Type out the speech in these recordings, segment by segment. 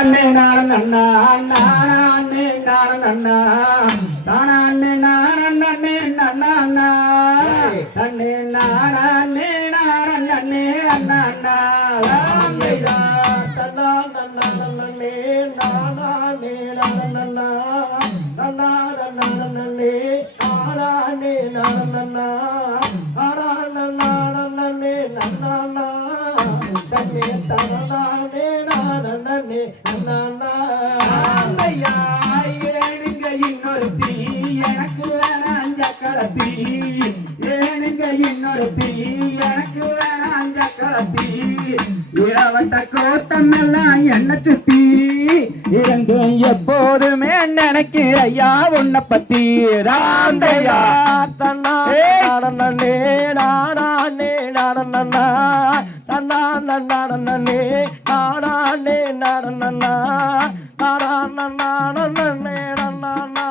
தானானே நானண்ணா நானானே நானண்ணா தானானே நானண்ணே நன்னா தன்னே நானானே நானண்ணே நன்னா ராமைதா தன்னா நன்னா நன்னே நானானே நானண்ணா நன்னா நன்னே நானானே நானண்ணா ஆரானண்ணா நன்னே நன்னா தன்னே தரனானே கோட்டம் எல்லாம் என்ன சுத்தி. இருந்தும் எப்போதுமே நினைக்கு ஐயா உன்னை பத்தி ராந்தையா தன்னா நாடனே நாடானே நாடனண்ணா தன்னா நன்னாடனே நாடானே நாடனண்ணா நாடானே நன்னா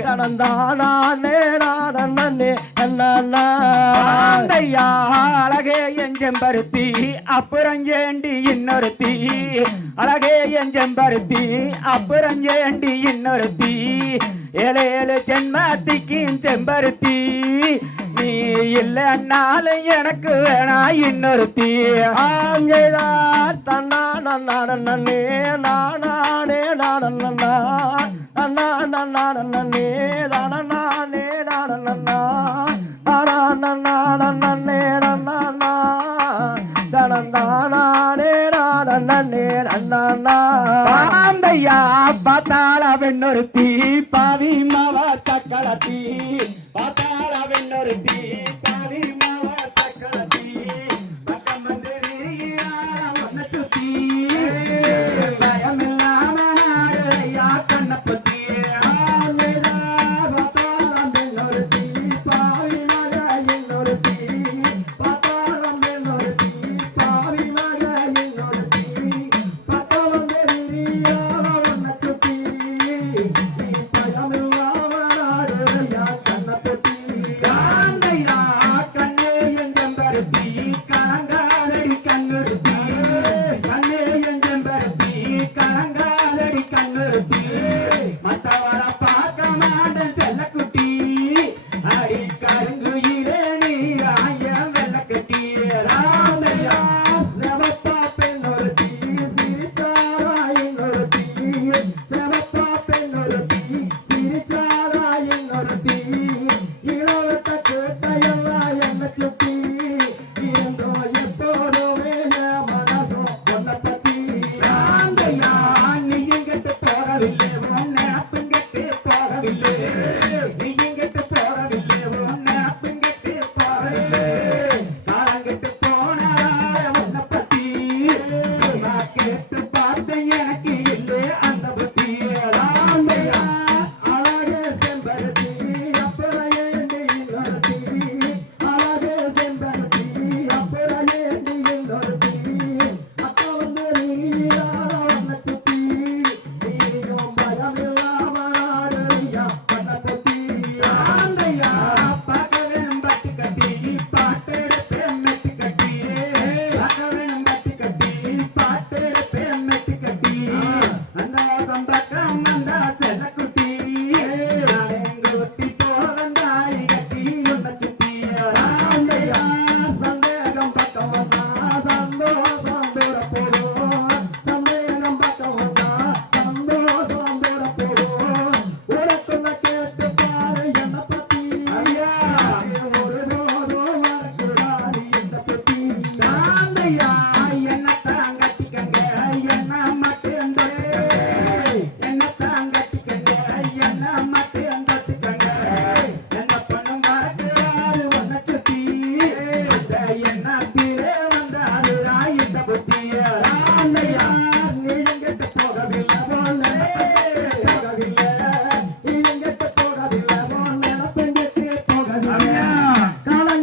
நடந்தானே நாடனே நன்னா ஆந்தையா அழகே என் செம்பருத்தி அப்புறம் ஏண்டி இன்னொருத்தி? அழகே என் செம்பருத்தி அப்புறம் ஏண்டி இன்னொருத்தி? ஏழு ஏழு ஜென்மத்திக்கு செம்பருத்தி. நீ இல்லைன்னாலும் எனக்கு வேணா இன்னொருத்தி. ஆங்கேதார் தன்னா நன்னாடனே நானானே நாடனண்ணா நன்னா பாத்தாள பார்த்தாள வெண்ணொருத்தி பாவி மாவ தக்களத்தி பார்த்தாள வெண்ணொருத்தி பாவி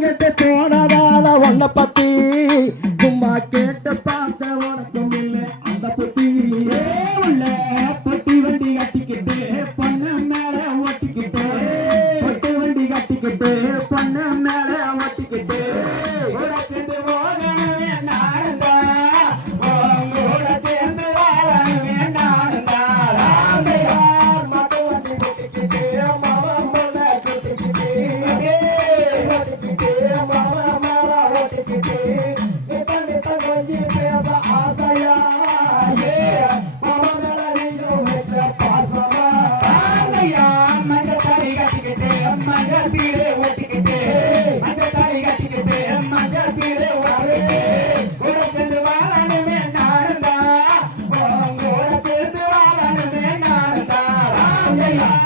விட்டு போனதால ஒன்ன பத்தி